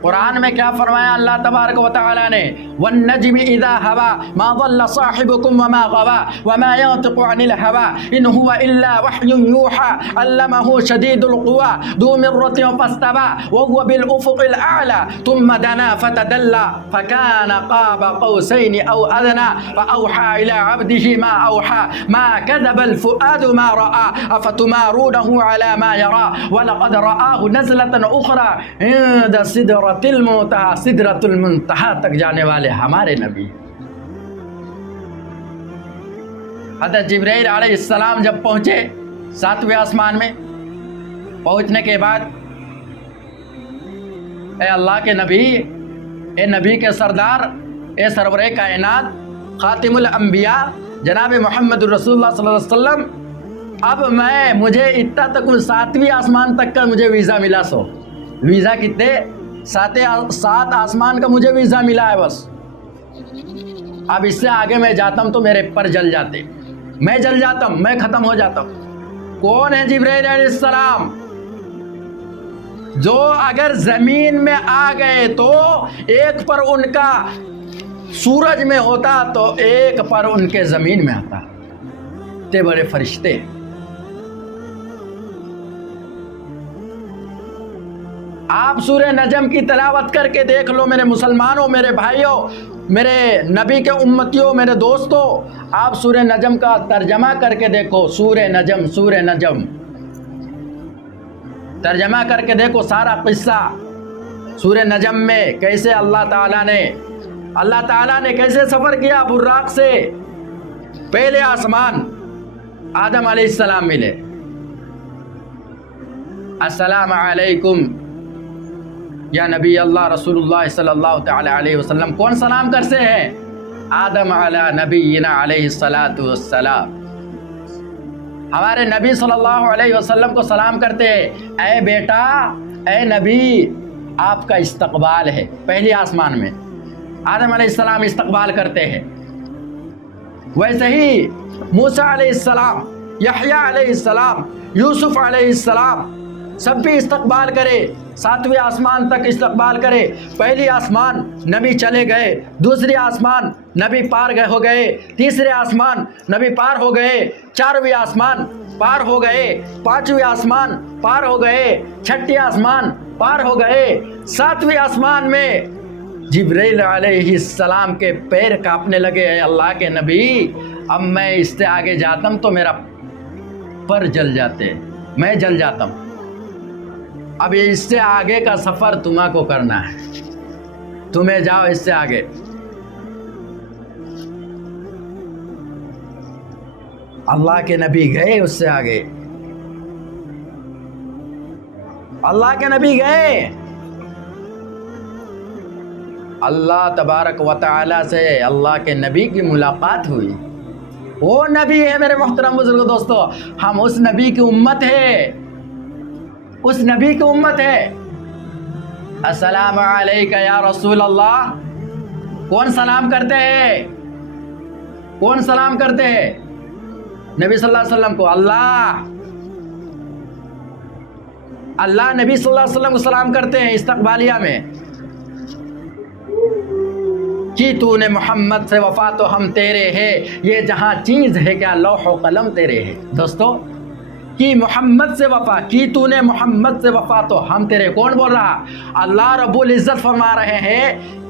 قرآن میں کیا فرمایا اللہ تبارک و تعالی نے؟ والنجم اذا ہوا ما ضل صاحبكم وما غوا وما ينطق عن الهوى ان هو الا وحي يوحى علمه شديد القوى ذو مرة فاستوى وهو بالافق الاعلى ثم دنا فتدلى فكان قاب قوسين او ادنى فاوحى الى عبده ما اوحى ما كذب الفؤاد ما راى افتمارونه على ما يرى ولقد رآه نزلة اخرى عند سدرة المنتہى، سدرۃ المنتہى تک جانے والے ہمارے نبی۔ حضرت جبرائیل علیہ السلام جب پہنچے 7ویں آسمان میں، پہنچنے کے بعد اے اللہ کے نبی، اے نبی کے سردار، اے سرور کائنات، خاتم الانبیاء جناب محمد رسول اللہ صلی اللہ علیہ وسلم، اب مجھے اتنا تک 7ویں آسمان تک کا مجھے ویزا ملا۔ ویزا کتنے؟ 7 آسمان کا مجھے ویزا ملا ہے بس۔ اب اس سے آگے میں جاتا ہوں تو میرے پر جل جاتے، میں جل جاتا ہوں، میں ختم ہو جاتا ہوں۔ کون ہے جبرائیل علیہ السلام؟ جو اگر زمین میں آ گئے تو ایک پر ان کا سورج میں ہوتا تو ایک پر ان کے زمین میں آتا۔ تے بڑے فرشتے۔ آپ سورہ نجم کی تلاوت کر کے دیکھ لو میرے مسلمانوں، میرے بھائیوں، میرے نبی کے امتیوں، میرے دوستوں، آپ سورہ نجم کا ترجمہ کر کے دیکھو۔ سورہ نجم، سورہ نجم ترجمہ کر کے دیکھو سارا قصہ سورہ نجم میں، کیسے اللہ تعالیٰ نے کیسے سفر کیا براق سے۔ پہلے آسمان آدم علیہ السلام ملے، السلام علیکم یا نبی اللہ رسول اللہ صلی اللہ تعالی علیہ وسلم۔ کون سلام کرتے ہیں؟ آدم علی نبینا علیہ الصلاۃ والسلام۔ ہمارے نبی صلی اللہ علیہ وسلم کو سلام کرتے ہیں، اے بیٹا، اے نبی، آپ کا استقبال ہے۔ پہلی آسمان میں آدم علیہ السلام استقبال کرتے ہیں، ویسے ہی موسیٰ علیہ السلام، یحییٰ علیہ السلام، یوسف علیہ السلام سب بھی استقبال کرے، 7ویں آسمان تک استقبال کرے۔ پہلی آسمان نبی چلے گئے، دوسری آسمان نبی پار ہو گئے، تیسرے آسمان نبی پار ہو گئے، 4ویں آسمان پار ہو گئے، 5ویں آسمان پار ہو گئے، 6ٹھی آسمان پار ہو گئے، 7ویں آسمان میں جبرائیل علیہ السلام کے پیر کانپنے لگے، اے اللہ کے نبی، اب میں اس سے آگے جاتا ہوں تو میرا پر جل جاتے، میں جل جاتا ہوں۔ اب اس سے آگے کا سفر تمہیں کو کرنا ہے، تمہیں جاؤ اس سے آگے۔ اللہ کے نبی گئے اس سے آگے، اللہ کے نبی گئے، اللہ تبارک و تعالی سے اللہ کے نبی کی ملاقات ہوئی۔ وہ نبی ہے میرے محترم بزرگ دوستو، ہم اس نبی کی امت ہے، اس نبی کی امت ہے۔ السلام علیکہ یا رسول اللہ۔ کون سلام کرتے ہیں؟ کون سلام کرتے ہیں؟ نبی صلی اللہ علیہ وسلم کو۔ اللہ نبی صلی اللہ علیہ وسلم کو سلام کرتے ہیں استقبالیہ میں کہ تو نے محمد سے وفا تو ہم تیرے ہے، یہ جہاں چیز ہے کیا لوح و قلم تیرے ہے۔ دوستو، کہ محمد سے وفا، کی تو نے محمد سے وفا تو ہم تیرے۔ کون بول رہا؟ اللہ رب العزت فرما رہے ہیں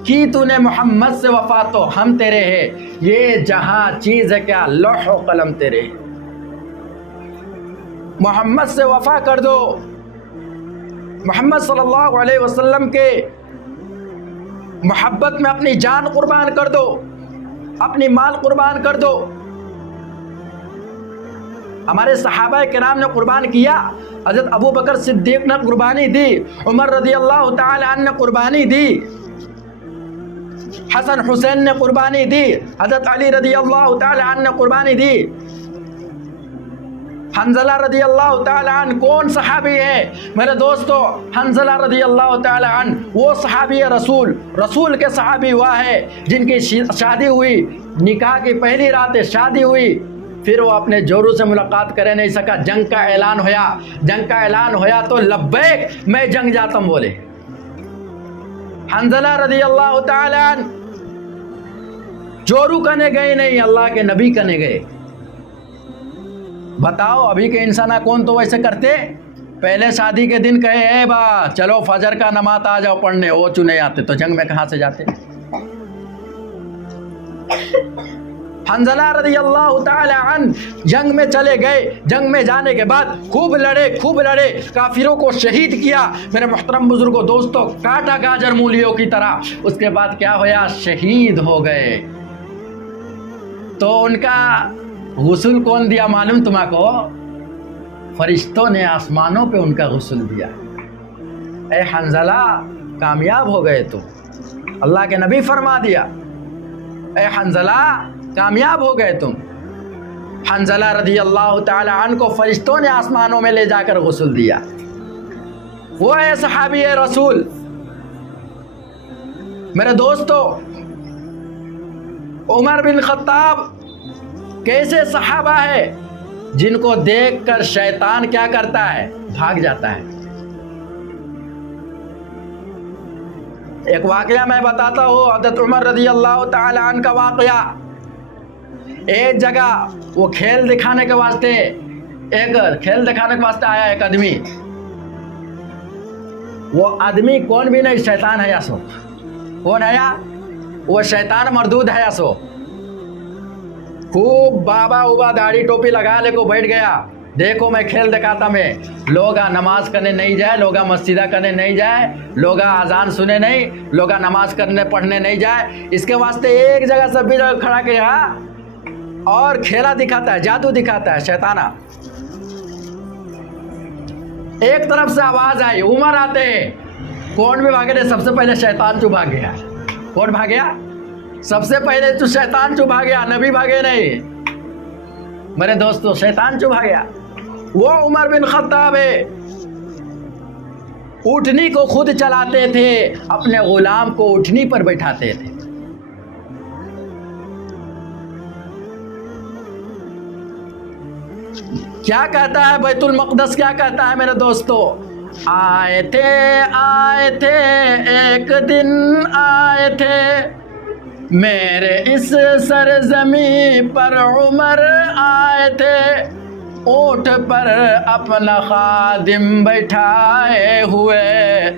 کہ تو نے محمد سے وفا تو ہم تیرے ہے، یہ جہاں چیز ہے کیا لوح و قلم تیرے۔ محمد سے وفا کر دو، محمد صلی اللہ علیہ وسلم کے محبت میں اپنی جان قربان کر دو، اپنی مال قربان کر دو۔ ہمارے صحابہ کرام نے قربان کیا، حضرت ابو بکر صدیق نے قربانی دی، عمر رضی اللہ تعالی عنہ نے قربانی دی، حسن حسین نے قربانی دی، حضرت علی رضی اللہ تعالی عنہ نے قربانی دی، حنظلہ رضی اللہ تعالی عنہ کون صحابی ہے میرے دوستو؟ حنظلہ رضی اللہ تعالی عنہ وہ صحابی رسول، رسول کے صحابی ہوا ہے جن کی شادی ہوئی، نکاح کی پہلی رات شادی ہوئی، پھر وہ اپنے جوروں سے ملاقات کرے نہیں سکا، جنگ کا اعلان ہوا، جنگ کا اعلان ہوا تو لبیک میں جنگ جاتا ہوں بولے، حنزلہ رضی اللہ تعالی عنہ چورو کنے گئے نہیں، اللہ کے نبی کنے گئے. بتاؤ ابھی کے انسان کون تو ویسے کرتے؟ پہلے شادی کے دن کہے اے با چلو فجر کا نماز آ جاؤ پڑھنے، وہ چنے آتے تو جنگ میں کہاں سے جاتے؟ حنزلہ رضی اللہ تعالی عنہ جنگ میں چلے گئے. جنگ میں جانے کے بعد خوب لڑے، کافروں کو شہید کیا. میرے محترم بزرگوں دوستوں، کاٹا گاجر مولیوں کی طرح. اس کے بعد کیا ہوا؟ شہید ہو گئے. تو ان کا غسل کون دیا معلوم تمہارے کو؟ فرشتوں نے آسمانوں پہ ان کا غسل دیا. اے حنزلہ کامیاب ہو گئے تم. اللہ کے نبی فرما دیا اے حنزلہ کامیاب ہو گئے تم. حنزلہ رضی اللہ تعالی عنہ کو فرشتوں نے آسمانوں میں لے جا کر غسل دیا. وہ ہے صحابی رسول. میرے دوستو، عمر بن خطاب کیسے صحابہ ہے جن کو دیکھ کر شیطان کیا کرتا ہے؟ بھاگ جاتا ہے. ایک واقعہ میں بتاتا ہوں، حضرت عمر رضی اللہ تعالی عنہ کا واقعہ. ایک جگہ وہ کھیل دکھانے کے واسطے آیا ایک آدمی. وہ آدمی کون بھی نہیں، شیطان ہے یا سو. کون ہے یا؟ وہ شیطان مردود ہے یا سو. خوب بابا داڑھی ٹوپی لگا لے کو بیٹھ گیا. دیکھو میں کھیل دکھاتا میں. لوگا نماز کرنے نہیں جائے، لوگا مسجدہ کرنے نہیں جائے، لوگا اذان سنے نہیں، لوگا نماز کرنے پڑھنے نہیں جائے. اس کے واسطے ایک جگہ سب بھی جگہ کھڑا کیا اور کھیلا دکھاتا ہے، جادو دکھاتا ہے شیطانہ. ایک طرف سے آواز آئی، عمر آتے. کون بھی بھاگے؟ سب سے پہلے شیطان چو بھاگ گیا. کون بھاگ گیا؟ سب سے پہلے تو شیطان چو بھاگیا، نبی بھاگے نہیں. میرے دوستو شیطان چو بھاگیا. وہ عمر بن خطاب ہے، اٹھنی کو خود چلاتے تھے، اپنے غلام کو اٹھنی پر بیٹھاتے تھے. کیا کہتا ہے بیت المقدس؟ کیا کہتا ہے میرے دوستو؟ آئے تھے ایک دن آئے تھے میرے اس سرزمین پر عمر آئے تھے، اونٹ پر اپنا خادم بیٹھائے ہوئے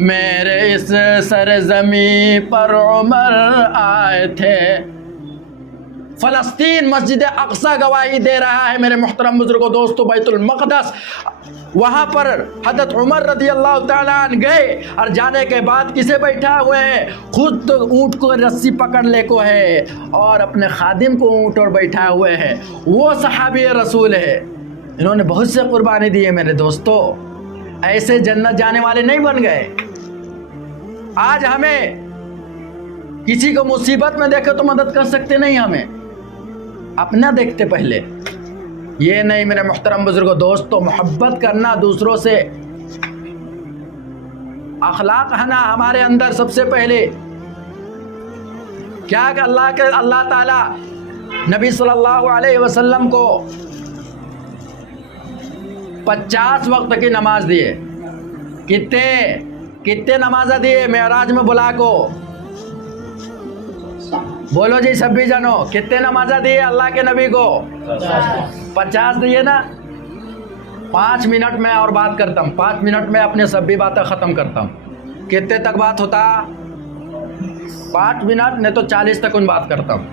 میرے اس سرزمین پر عمر آئے تھے. فلسطین مسجد اقصی گواہی دے رہا ہے میرے محترم بزرگوں دوستو. بیت المقدس وہاں پر حضرت عمر رضی اللہ تعالیٰ عنہ گئے اور جانے کے بعد کسے بیٹھا ہوئے ہیں؟ خود اونٹ کو رسی پکڑ لے کو ہے اور اپنے خادم کو اونٹ اور بیٹھا ہوئے ہیں. وہ صحابی رسول ہے. انہوں نے بہت سے قربانی دی ہے میرے دوستو. ایسے جنت جانے والے نہیں بن گئے. آج ہمیں کسی کو مصیبت میں دیکھے تو مدد کر سکتے نہیں، ہمیں اپنا دیکھتے پہلے. یہ نہیں میرے محترم بزرگوں دوستو، محبت کرنا دوسروں سے، اخلاق ہونا ہمارے اندر سب سے پہلے. کیا کہ اللہ تعالیٰ نبی صلی اللہ علیہ وسلم کو 50 وقت کی نماز دیے. کتنے نمازیں دیے معراج میں بلا کو؟ بولو جی سب بھی جانو، کتنے نمازیں دیے اللہ کے نبی کو؟ 50 دیے نا. 5 منٹ میں اور بات کرتا ہوں، 5 منٹ میں اپنے سب بھی باتیں ختم کرتا ہوں. کتنے تک بات ہوتا؟ 5 منٹ نہیں تو 40 تک ان بات کرتا ہوں.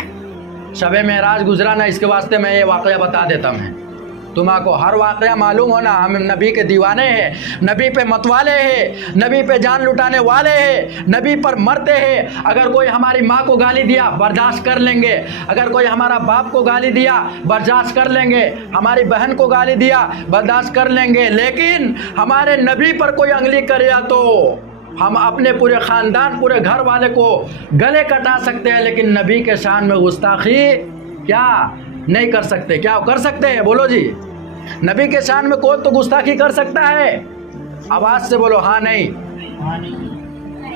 شب معراج گزرا نا، اس کے واسطے میں یہ واقعہ بتا دیتا ہوں. تمہارے کو ہر واقعہ معلوم ہونا. ہم نبی کے دیوانے ہیں، نبی پہ متوالے ہیں، نبی پہ جان لٹانے والے ہیں، نبی پر مرتے ہیں. اگر کوئی ہماری ماں کو گالی دیا برداشت کر لیں گے، اگر کوئی ہمارا باپ کو گالی دیا برداشت کر لیں گے، ہماری بہن کو گالی دیا برداشت کر لیں گے. لیکن ہمارے نبی پر کوئی انگلی کرے تو ہم اپنے پورے خاندان پورے گھر والے کو گلے کٹا سکتے ہیں، لیکن نبی کے شان میں گستاخی کیا نہیں کر سکتے. کیا کر سکتے ہیں؟ بولو جی. نبی کے شان میں کوئی تو گستاخی کر سکتا ہے؟ آواز سے بولو ہاں نہیں.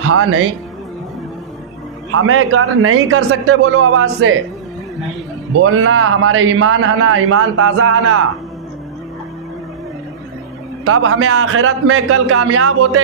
ہاں نہیں. ہمیں نہیں کر سکتے. بولو آواز سے. بولنا. ہمارے ایمان ہے نا، ایمان تازہ ہے نا، تب ہمیں آخرت میں کل کامیاب ہوتے.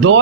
2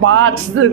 5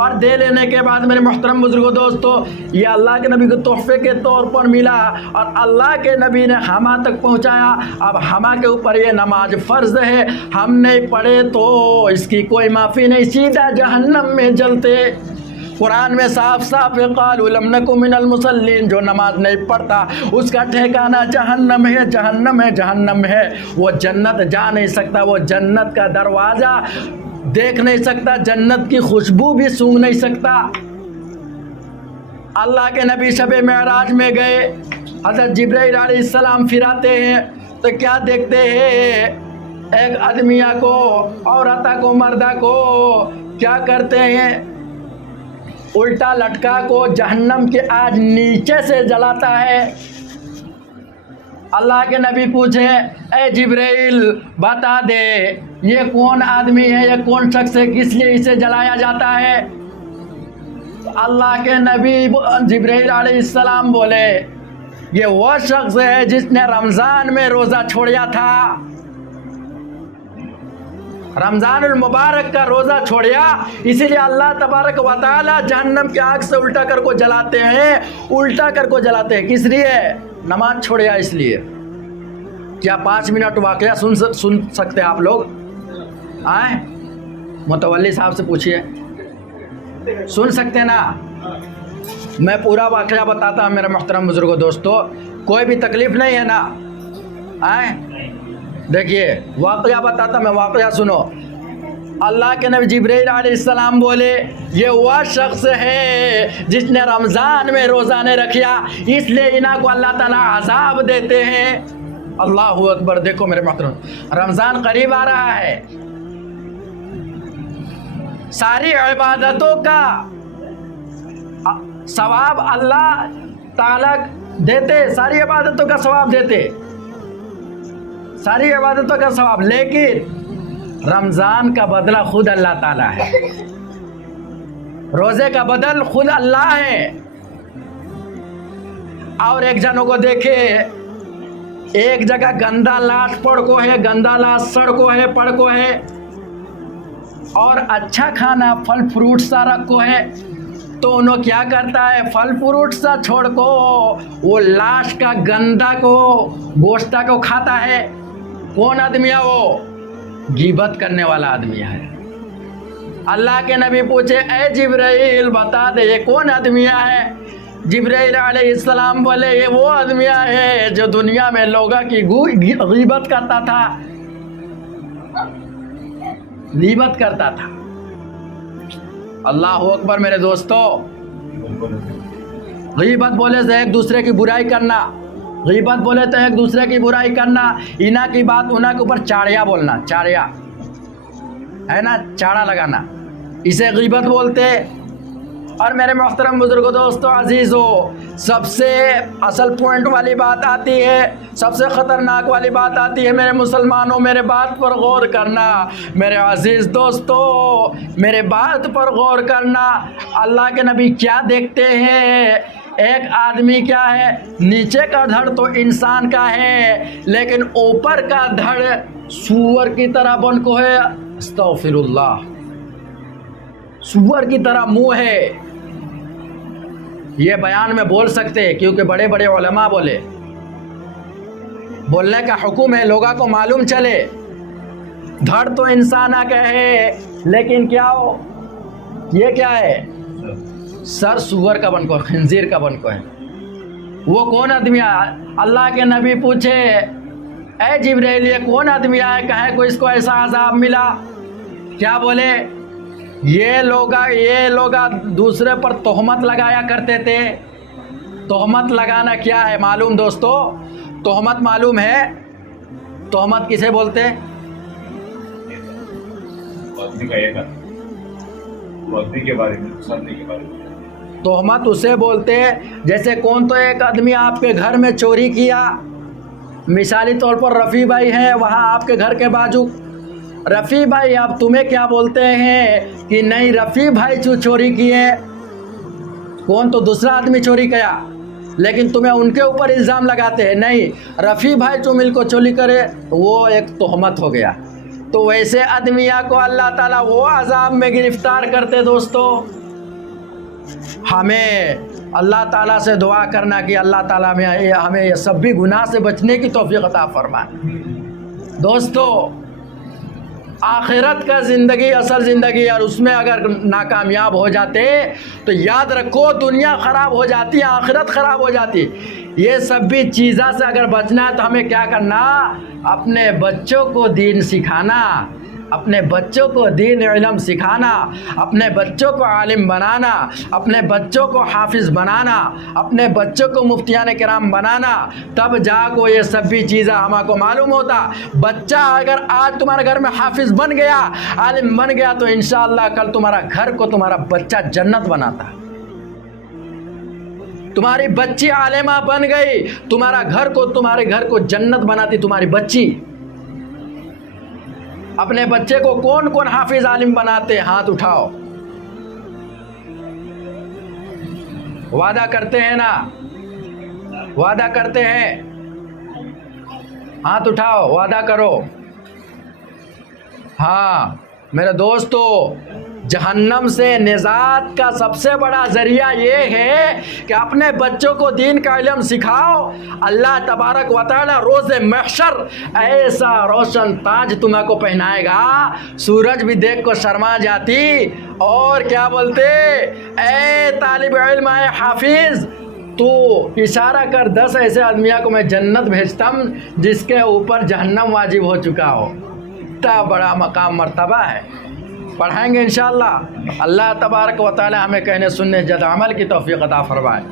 اور دے لینے کے بعد میرے محترم بزرگوں دوستو یہ اللہ کے نبی کو تحفے کے طور پر ملا اور اللہ کے نبی نے ہما تک پہنچایا. اب ہما کے اوپر یہ نماز فرض ہے, ہم نہیں پڑھے تو اس کی کوئی معافی نہیں, سیدھا جہنم میں جلتے. قرآن میں صاف صاف قالوا لم نکن من المصلین, جو نماز نہیں پڑھتا اس کا ٹھکانہ جہنم ہے, جہنم ہے, جہنم ہے. وہ جنت جا نہیں سکتا, وہ جنت کا دروازہ دیکھ نہیں سکتا, جنت کی خوشبو بھی سونگھ نہیں سکتا. اللہ کے نبی شب معراج میں گئے, حضرت جبرائیل علیہ السلام پھراتے ہیں تو کیا دیکھتے ہیں, ایک آدمیہ کو, عورتہ کو, مردہ کو کیا کرتے ہیں, الٹا لٹکا کو جہنم کے آج نیچے سے جلاتا ہے. اللہ کے نبی پوچھے اے جبرائیل بتا دے یہ کون آدمی ہے, یہ کون شخص ہے, کس لیے اسے جلایا جاتا ہے؟ اللہ کے نبی جبرائیل علیہ السلام بولے یہ وہ شخص ہے جس نے رمضان میں روزہ چھوڑیا تھا, رمضان المبارک کا روزہ چھوڑیا, اسی لیے اللہ تبارک و تعالی جہنم کی آگ سے الٹا کر کو جلاتے ہیں, الٹا کر کو جلاتے ہیں. کس لیے؟ نماز چھوڑیا اس لیے. کیا 5 منٹ واقعہ سن سکتے آپ لوگ؟ آئیں متولی صاحب سے پوچھئے, سن سکتے نا؟ میں پورا واقعہ بتاتا ہوں میرے محترم بزرگوں دوستو, کوئی بھی تکلیف نہیں ہے نا؟ آئیں دیکھیے واقعہ بتاتا, میں واقعہ سنو. اللہ کے نبی جبرائیل علیہ السلام بولے یہ وہ شخص ہے جس نے رمضان میں روزہ نہیں رکھیا, اس لیے انہاں کو اللہ تعالیٰ عذاب دیتے ہیں. اللہ اکبر. دیکھو میرے محترم, رمضان قریب آ رہا ہے, ساری عبادتوں کا ثواب اللہ تعالیٰ دیتے, ساری عبادتوں کا ثواب دیتے, ساری عبادتوں کا ثواب, لیکن رمضان کا بدلہ خود اللہ تعالیٰ ہے, روزے کا بدل خود اللہ ہے. اور ایک جنوں کو دیکھے ایک جگہ گندا لاش پڑ کو ہے, گندا لاش سڑ کو ہے, پڑ کو ہے, اور اچھا کھانا پھل فروٹ سا رکھ کو ہے, تو انہوں کیا کرتا ہے, پھل فروٹ سا چھوڑ کو وہ لاش کا گندا کو گوشتہ کو کھاتا ہے. کون آدمی ہے وہ؟ غیبت کرنے والا آدمی ہے. اللہ کے نبی پوچھے اے جبرائیل بتا دے یہ کون آدمی ہے؟ جبرائیل علیہ السلام بولے یہ وہ آدمی ہے جو دنیا میں لوگوں کی غیبت کرتا تھا, غیبت کرتا تھا. اللہ اکبر میرے دوستو. غیبت بولے سے ایک دوسرے کی برائی کرنا, غیبت بولے تو ایک دوسرے کی برائی کرنا, انہاں کی بات انہاں کے اوپر چاڑیا بولنا, چاڑیا ہے نا, چاڑا لگانا, اسے غیبت بولتے. اور میرے محترم بزرگوں دوستو عزیزو, سب سے اصل پوائنٹ والی بات آتی ہے, سب سے خطرناک والی بات آتی ہے. میرے مسلمانوں میرے بات پر غور کرنا, میرے عزیز دوستو میرے بات پر غور کرنا. اللہ کے نبی کیا دیکھتے ہیں, ایک آدمی کیا ہے, نیچے کا دھڑ تو انسان کا ہے لیکن اوپر کا دھڑ سور کی طرح بن کو ہے. استغفر اللہ, سور کی طرح منہ ہے. یہ بیان میں بول سکتے کیونکہ بڑے بڑے علماء بولے, بولنے کا حکم ہے, لوگوں کو معلوم چلے. دھڑ تو انسان کا ہے لیکن کیا ہو, یہ کیا ہے, سر سور کا بن کو, خنزیر کا بن کو ہے. وہ کون آدمی ہے؟ اللہ کے نبی پوچھے اے جبرائیل یہ کون آدمی ہے, کہیں کو اس کو ایسا عذاب ملا؟ کیا بولے, یہ لوگ دوسرے پر تہمت لگایا کرتے تھے. تہمت لگانا کیا ہے معلوم دوستو؟ تہمت معلوم ہے؟ تہمت کسے بولتے؟ تہمت اسے بولتے جیسے کون تو ایک آدمی آپ کے گھر میں چوری کیا, مثالی طور پر رفیع بھائی ہیں وہاں آپ کے گھر کے بازو, رفیع بھائی اب تمہیں کیا بولتے ہیں کہ نہیں رفیع بھائی چوری کیے, کون تو دوسرا آدمی چوری کیا, لیکن تمہیں ان کے اوپر الزام لگاتے ہیں نہیں رفیع بھائی جو مل کو چوری کرے, وہ ایک تہمت ہو گیا. تو ویسے آدمیہ کو اللہ تعالیٰ وہ عذاب میں گرفتار کرتے دوستو ہمیں اللہ تعالیٰ سے دعا کرنا کہ اللہ تعالیٰ ہمیں یہ سب بھی گناہ سے بچنے کی توفیق عطا فرمائے۔ دوستو، آخرت کا زندگی اصل زندگی، اور اس میں اگر ناکامیاب ہو جاتے تو یاد رکھو دنیا خراب ہو جاتی ہے، آخرت خراب ہو جاتی۔ یہ سب بھی چیزوں سے اگر بچنا ہے تو ہمیں کیا کرنا؟ اپنے بچوں کو دین سکھانا، اپنے بچوں کو دین علم سکھانا، اپنے بچوں کو عالم بنانا، اپنے بچوں کو حافظ بنانا، اپنے بچوں کو مفتیان کرام بنانا، تب جا کو یہ سب بھی چیزیں ہم کو معلوم ہوتا۔ بچہ اگر آج تمہارے گھر میں حافظ بن گیا، عالم بن گیا، تو انشاءاللہ کل تمہارا گھر کو تمہارا بچہ جنت بناتا۔ تمہاری بچی عالمہ بن گئی، تمہارے گھر کو جنت بناتی تمہاری بچی۔ اپنے بچے کو کون کون حافظ عالم بناتے؟ ہاتھ اٹھاؤ۔ وعدہ کرتے ہیں نا؟ وعدہ کرتے ہیں؟ ہاتھ اٹھاؤ، وعدہ کرو۔ ہاں میرے دوستو، جہنم سے نجات کا سب سے بڑا ذریعہ یہ ہے کہ اپنے بچوں کو دین کا علم سکھاؤ۔ اللہ تبارک و تعالی روز محشر ایسا روشن تاج تمہیں کو پہنائے گا، سورج بھی دیکھ کو شرما جاتی، اور کیا بولتے، اے طالب علم، اے حافظ، تو اشارہ کر 10 ایسے آدمیوں کو میں جنت بھیجتا ہوں جس کے اوپر جہنم واجب ہو چکا ہو۔ اتنا بڑا مقام مرتبہ ہے۔ پڑھائیں گے انشاءاللہ۔ اللہ تبارک و تعالی ہمیں کہنے سننے جد عمل کی توفیق عطا فرمائے۔